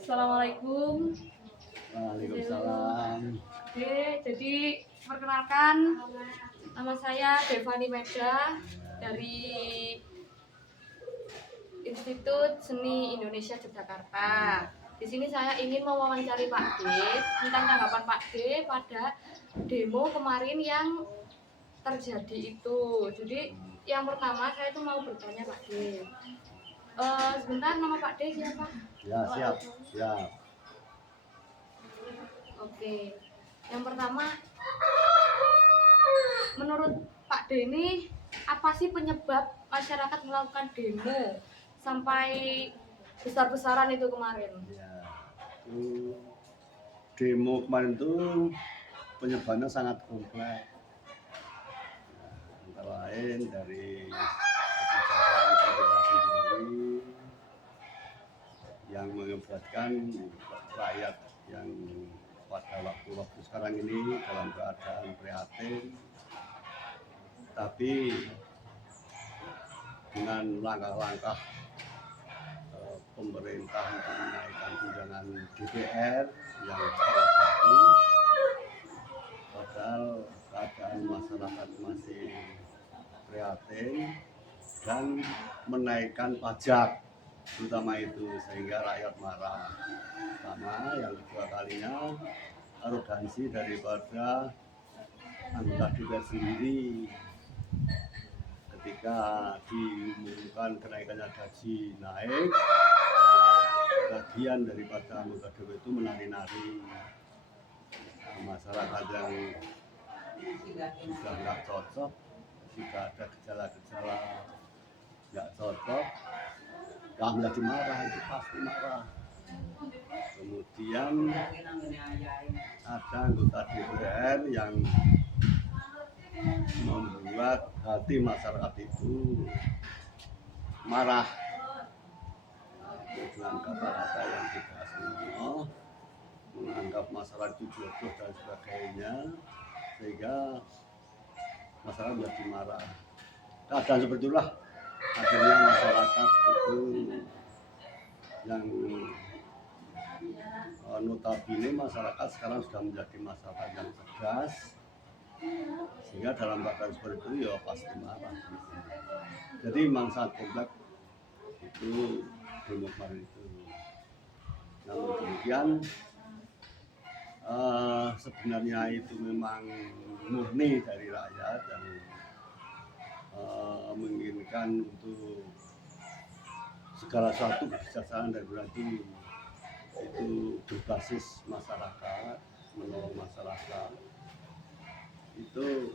Assalamualaikum. Waalaikumsalam. Oke, jadi perkenalkan nama saya Devani Meda dari Institut Seni Indonesia Yogyakarta. Di sini saya ingin mewawancari Pak D tentang tanggapan Pak D pada demo kemarin yang terjadi itu. Jadi yang pertama saya itu mau bertanya Pak D. Sebentar, nama Pak D siapa? Ya, siap. Oke, yang pertama, menurut Pak D ini apa sih penyebab masyarakat melakukan demo sampai besar-besaran itu kemarin? Ya, itu demo kemarin itu penyebabnya sangat kompleks. Antara lain dari kebijakan pemerintah sendiri yang mengakibatkan rakyat yang pada waktu sekarang ini dalam keadaan prihatin, tapi dengan langkah-langkah pemerintah untuk menaikkan tunjangan DPR yang sangat bagus, padahal keadaan masyarakat masih prihatin, dan menaikkan pajak terutama itu sehingga rakyat marah. Sama yang kedua kalinya arogansi daripada anggota DPR sendiri ketika diumumkan kenaikannya gaji naik, bagian daripada anggota DPR itu menari-nari. Masyarakat yang sudah nggak cocok, jika ada gejala-gejala nggak cocok, ya menjadi marah, itu pasti marah. Kemudian ada anggota DPR yang membuat hati masyarakat itu marah dengan kata-kata yang tidak senonoh, menganggap masyarakat itu jodoh dan sebagainya, sehingga masyarakat menjadi marah. Keadaan seperti itulah akhirnya masyarakat itu yang notabene masyarakat sekarang sudah menjadi masyarakat yang cerdas, sehingga dalam keadaan seperti itu ya pasti marah. Jadi memang sangat kompleks itu demo kemarin itu. Namun demikian sebenarnya itu memang murni dari rakyat yang menginginkan untuk segala sesuatu kebijaksanaan dari berarti itu berbasis masyarakat, menolong masyarakat. Itu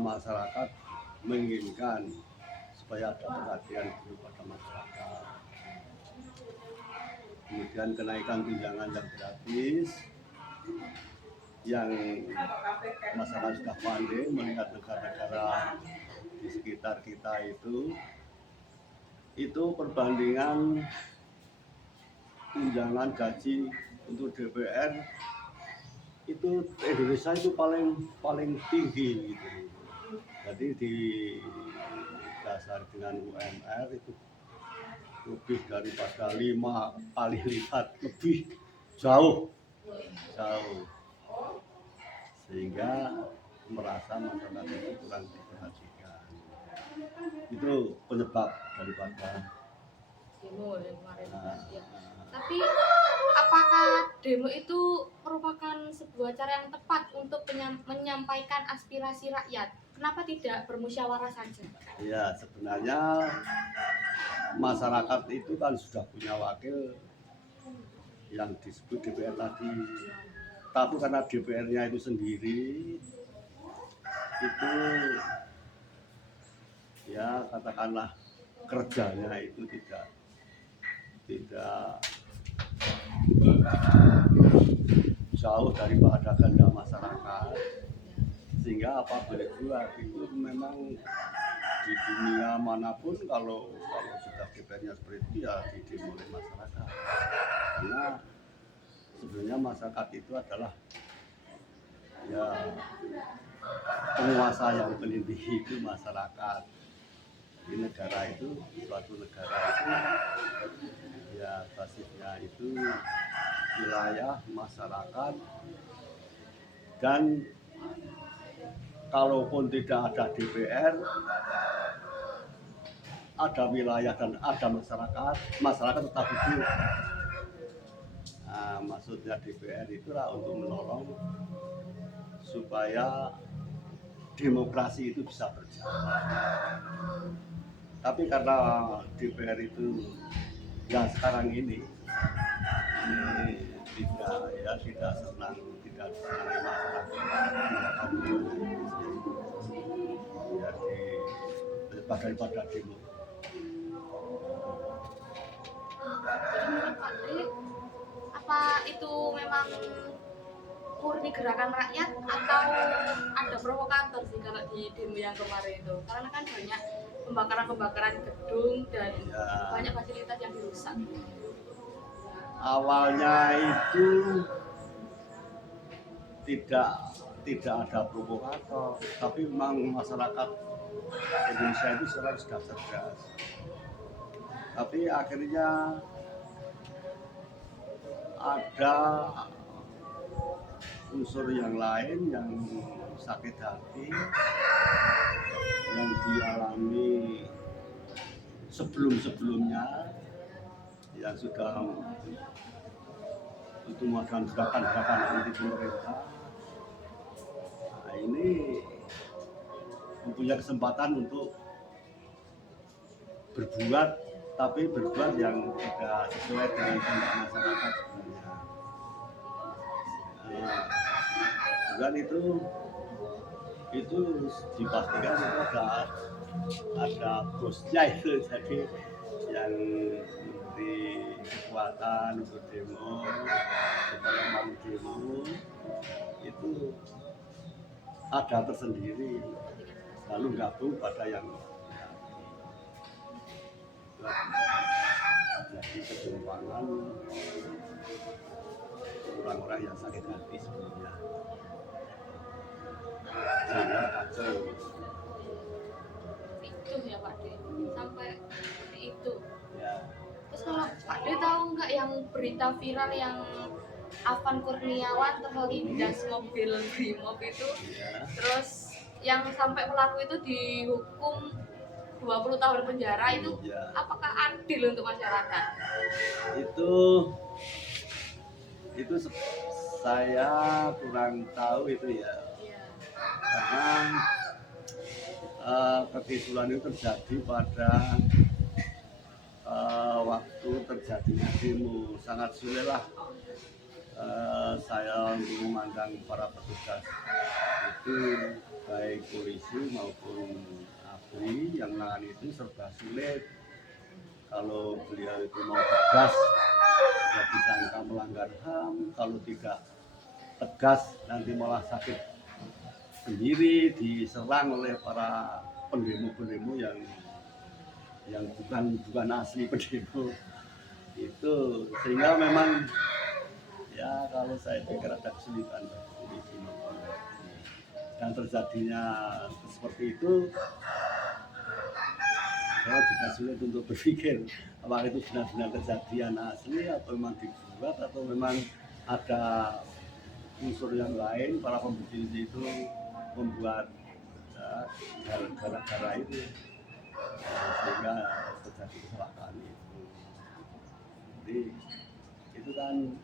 masyarakat menginginkan supaya ada perhatian kepada masyarakat. Kemudian kenaikan tunjangan yang gratis, yang masyarakat sudah pandai melihat negara-negara di sekitar kita itu perbandingan tunjangan gaji untuk DPR itu Indonesia itu paling tinggi gitu. Jadi di dasar dengan UMR itu lebih daripada 5 kali lipat, lebih jauh, sehingga merasa masyarakat itu kurang diperhatikan. Itu penyebab daripada Demo yang kemarin. Ya. Tapi apakah demo itu merupakan sebuah cara yang tepat untuk menyampaikan aspirasi rakyat? Kenapa tidak bermusyawarah saja? Ya, sebenarnya masyarakat itu kan sudah punya wakil yang disebut DPR tadi. Tapi karena DPR-nya itu sendiri itu ya katakanlah kerjanya itu tidak jauh daripada kehendak masyarakat, sehingga apa boleh buat itu memang di dunia manapun kalau sudah DPR-nya seperti itu ya didemo oleh masyarakat, karena sebenarnya masyarakat itu adalah ya penguasa yang paling tinggi itu masyarakat. di negara itu, suatu negara itu ya basisnya itu wilayah masyarakat, dan kalaupun tidak ada DPR, ada wilayah dan ada masyarakat, masyarakat tetap hidup. Nah, maksudnya DPR itulah untuk menolong supaya demokrasi itu bisa berjalan. Tapi karena DPR itu yang sekarang ini tidak senang masyarakat, jadi daripada demo. Jadi menurut Pak D, apa itu memang murni gerakan rakyat atau ada provokator sih kalau di demo yang kemarin itu? Karena kan banyak pembakaran gedung dan Ya, banyak fasilitas yang dirusak. awalnya itu tidak ada provokator, tapi memang masyarakat Indonesia itu sekarang sudah cerdas. Tapi akhirnya ada unsur yang lain yang sakit hati yang dialami sebelum-sebelumnya, yang sudah itu melakukan gerakan-gerakan anti pemerintah. Nah, ini mempunyai kesempatan untuk berbuat, tapi berbuat yang tidak sesuai dengan kehendak masyarakat sebenarnya. Dan itu dipastikan itu ada bosnya itu, jadi yang memberi kekuatan untuk demo, supaya mau demo itu ada tersendiri, lalu gabung pada yang jadi ketimpangan orang-orang yang sakit hati sebelumnya, sehingga kacau. Itu ya Pak D, sampai seperti itu. Ya, Terus kalau Pak D tahu nggak yang berita viral yang Afan Kurniawan terlindas mobil Brimob itu, ya. terus yang sampai pelaku itu dihukum 20 tahun penjara itu, Ya. apakah adil untuk masyarakat? Itu saya kurang tahu itu ya, Iya. karena kekisulan itu terjadi pada waktu terjadinya demo. Sangat sulit lah saya untuk memandang para petugas itu, baik polisi maupun ABRI yang menangani itu serba sulit. Kalau beliau itu mau tegas ya disangka melanggar HAM, kalau tidak tegas nanti malah sakit sendiri, diserang oleh para pendemo-pendemo yang bukan asli pendemo itu, sehingga memang ya kalau saya pikir ada kesulitan polisi dan terjadinya seperti itu. Saya juga sulit untuk berpikir apakah itu benar-benar kejadian asli atau memang dibuat, atau memang ada unsur yang lain, para pembudidaya itu membuat gara-gara itu sehingga terjadi kecelakaan itu. Jadi itu kan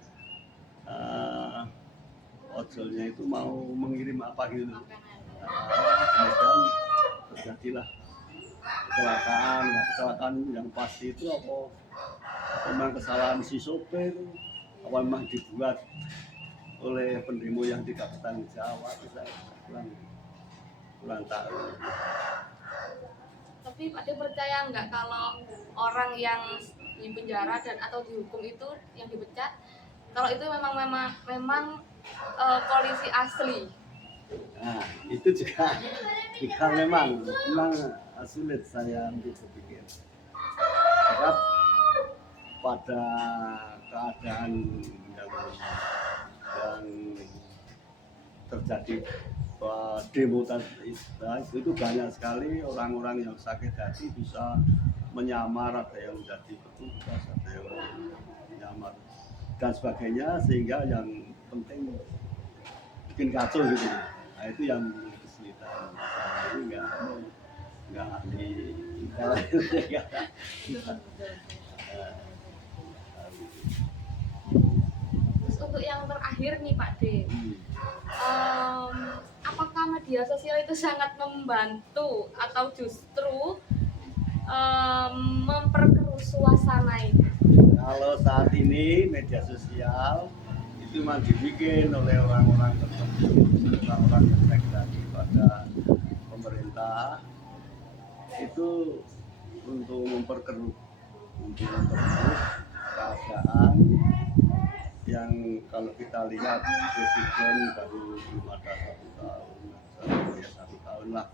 ojolnya itu mau mengirim apa gitu, kemudian terjadilah kecelakaan yang pasti itu apa memang kesalahan si sopir, apa memang dibuat oleh pendemo yang tidak bertanggung jawab, saya kurang tahu. Tapi Pak D percaya nggak kalau orang yang di penjara dan atau dihukum itu yang dipecat, kalau itu memang polisi asli? Nah, itu juga memang sulit saya untuk berpikir. Sebab pada keadaan yang terjadi demo tadi itu banyak sekali orang-orang yang sakit hati bisa menyamar, ada yang menjadi petugas, ada yang menyamar dan sebagainya, sehingga yang penting bikin kacau gitu. Nah itu yang kesulitan. Saya ini nggak ahli kita. Terus untuk yang terakhir nih Pak D, apakah media sosial itu sangat membantu atau justru memperkeruh suasana ini? Kalau saat ini media sosial itu memang dibikin oleh orang-orang tertentu, orang-orang yang sakit pada pemerintah itu untuk memperkeruh keadaan yang kalau kita lihat presiden baru belum ada 1 tahun lah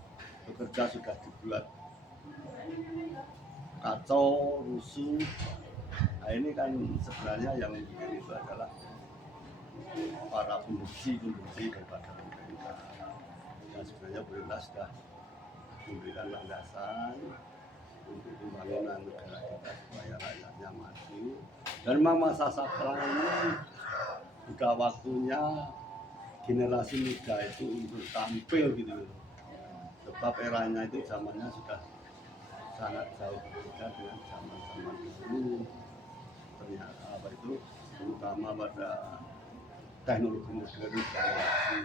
bekerja sudah dibuat kacau, rusuh. Nah ini kan sebenarnya yang bikin itu adalah para pembenci daripada pemerintah. Dan sebenarnya pemerintah sudah memberikan landasan untuk pembangunan negara kita supaya rakyatnya maju. Dan memang masa sekarang ini sudah waktunya generasi muda itu untuk tampil gitu loh. Sebab eranya itu zamannya sudah sangat jauh berbeda dengan zaman-zaman dulu. Ternyata apa itu terutama pada teknologi modern sudah maju,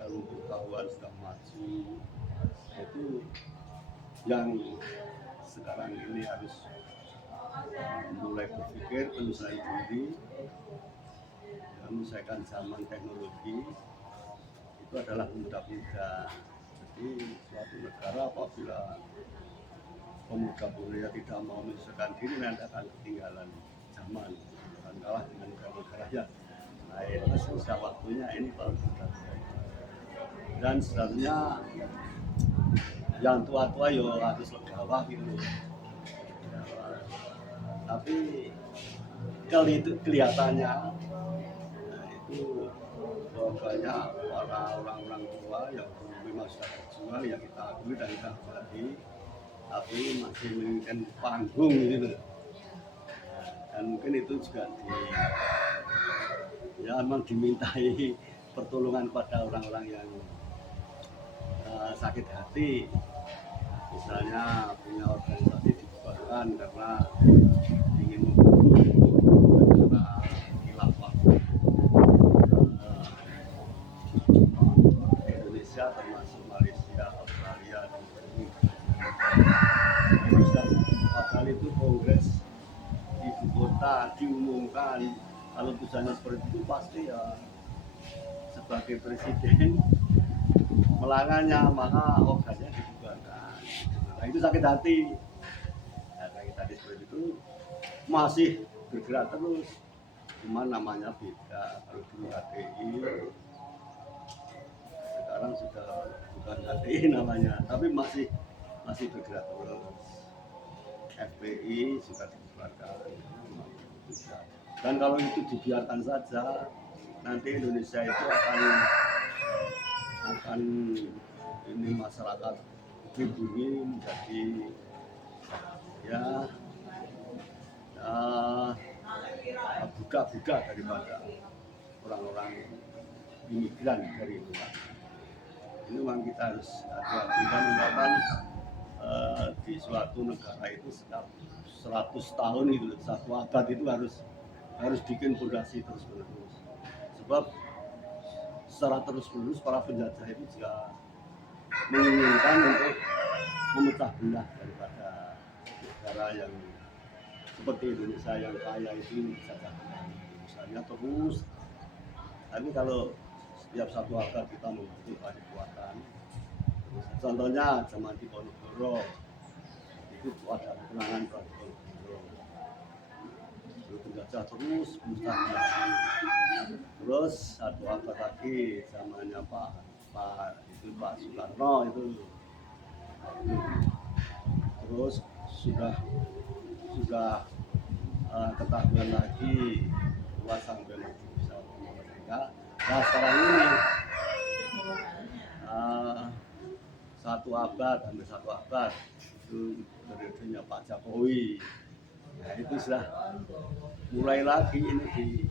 lalu pengetahuan sudah maju. Itu yang sekarang ini harus mulai berpikir menyesuaikan diri, menyesuaikan zaman teknologi. Itu adalah pemuda-pemuda. Jadi suatu negara apabila pemuda-pemuda tidak mau menyesuaikan diri, nanti akan ketinggalan zaman, akan kalah dengan negara-negara yang lain. Sudah waktunya ini Pak. Dan sebenarnya yang tua-tua yo harus legawa gitu. Tapi kali itu kelihatannya itu banyak para orang-orang tua yang memang sudah berjuang, yang kita akui dan kita hormati, tapi masih menginginkan panggung gitu. Dan mungkin itu juga memang dimintai pertolongan pada orang-orang yang sakit hati, misalnya punya organisasi dibubarkan karena ingin membantu negara khilafah Indonesia, termasuk Malaysia, Australia, dan padahal itu kongres ibu kota diumumkan. Kalau tujuannya seperti itu pasti ya sebagai presiden melarangnya, maka organnya dibubarkan. Nah itu sakit hati. Nah, sakit hati seperti itu masih bergerak terus. Cuma namanya beda. Kalau dulu HTI, sekarang sudah bukan HTI namanya, tapi masih bergerak terus. FPI sudah dibubarkan. Dan kalau itu dibiarkan saja, nanti Indonesia itu akan ini masyarakat pribumi menjadi budak-budak daripada orang-orang imigran dari luar. Ini memang kita harus hati-hati dan memang di suatu negara itu setiap 100 tahun itu, 1 abad itu harus bikin fondasi terus-menerus. Sebab secara terus-menerus para penjajah itu juga menginginkan untuk memecah belah daripada negara yang seperti Indonesia yang kaya itu dijajah misalnya terus. Tapi kalau setiap 1 abad kita membentuk kekuatan, contohnya zaman Diponegoro itu ada kemenangan Diponegoro, penjajah terus musnah lagi. Terus 1 abad lagi zamannya Pak Soekarno itu, terus sudah ketahuan lagi luas sampai bisa mereka. Nah sekarang ini eh, satu abad, hampir satu abad itu periodenya Pak Jokowi. Nah itu sudah mulai lagi ini di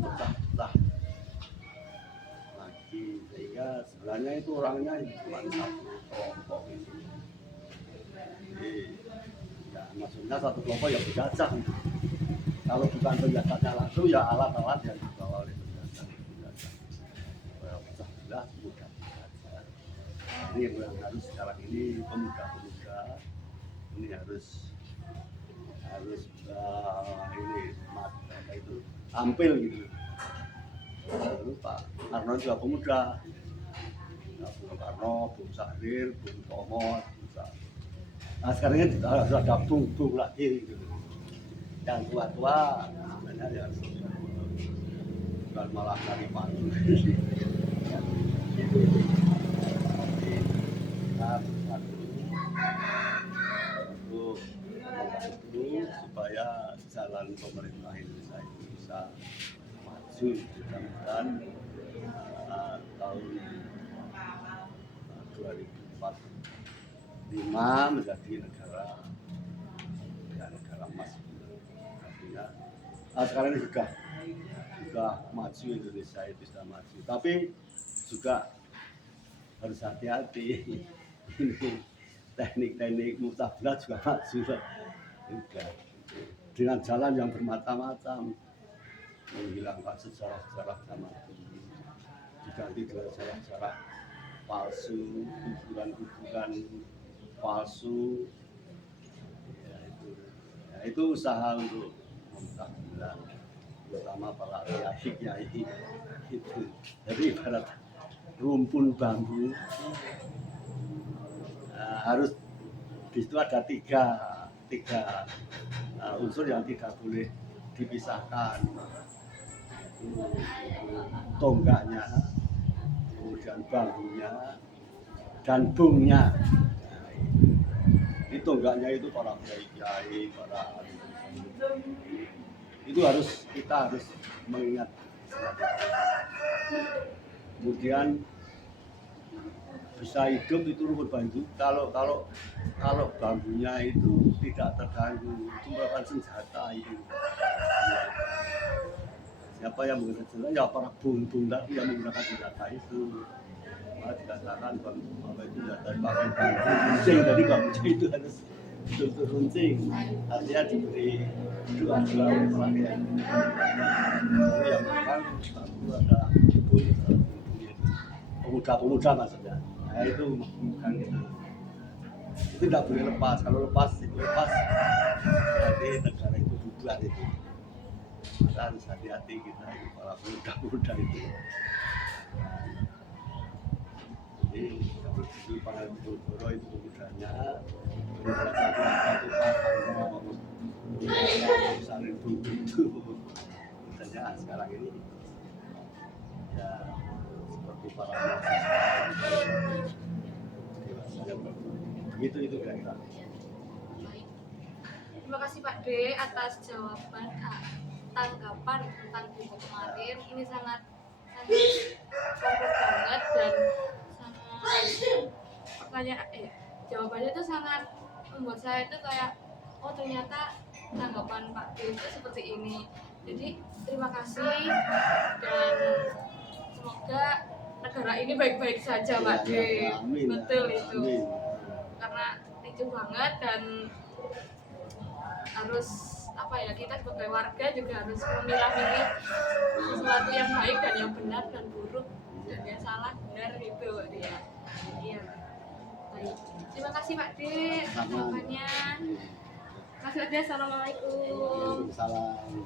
pecah-pecah lagi, sehingga sebenarnya itu orangnya cuma satu kelompok itu. Jadi, ya maksudnya satu kelompok yang berjajah. Kalau bukan penjajahnya langsung ya alat-alat yang dibawa oleh penjajah. Pecah belah mudah saja. Ini yang harus sekarang ini pemuda-pemuda ini harus ini apa itu tampil gitu. Lalu Pak Karno juga pemuda, Bung Karno, Bung Sahrir, Bung Tomo, nah sekarang ini sudah ada Bung lagi gitu. Yang tua-tua sebenarnya ya bukan malah cari panggung. Kita bersatu untuk supaya jalan pemerintah Indonesia itu bisa maju, mudah-mudahan tahun 2045 menjadi negara emas. Artinya, sekarang ini sudah maju, Indonesia itu sudah maju, tapi juga harus hati-hati. Ini teknik-teknik mutafila juga maju juga dengan jalan yang bermacam-macam, menghilangkan sejarah-sejarah zaman dulu, diganti dengan sejarah-sejarah palsu, kuburan-kuburan palsu. Itu usaha untuk memecah, terutama para kiai itu. Jadi ibarat rumpun bambu, harus di situ ada tiga unsur yang tidak boleh dipisahkan. Tonggaknya, kemudian bambunya, dan bungnya. Ini tonggaknya itu para kiai, para itu kita harus mengingat. Kemudian bisa hidup itu rumput bambu kalau bambunya itu tidak terganggu, itu merupakan senjata itu. Siapa yang menggunakan senjata? Ya para bung tadi yang menggunakan senjata itu. Dikatakan apa itu dari pakai bambu runcing, tadi bambu itu harus betul-betul runcing, artinya diberi dua-dua pelatihan. Yang memang bambu ada pemuda maksudnya. Nah itu bukan itu tidak boleh lepas. Kalau lepas berarti negara itu bubar itu. Maka harus hati-hati kita para pemuda itu. Jadi kalau di Pangeran Diponegoro itu pemudanya, kemudian satu Pak Karno, Saling Bung itu pemudanya sekarang ini ya seperti para mahasiswa begitu itu kira-kira. Terima kasih Pak D atas jawaban tanggapan tentang demo kemarin. Ini sangat konkret banget dan pertanyaan jawabannya itu sangat membuat saya itu kayak oh ternyata tanggapan Pak D itu seperti ini. Jadi terima kasih dan semoga negara ini baik-baik saja Pak D. Amin, betul itu amin. Karena itu banget dan harus kita sebagai warga juga harus memilah-milih sesuatu yang baik dan yang benar dan buruk dan yang salah benar itu dia. Iya. Baik. Terima kasih Pak D atas jawabannya. Mas Ode, assalamualaikum. Waalaikumsalam.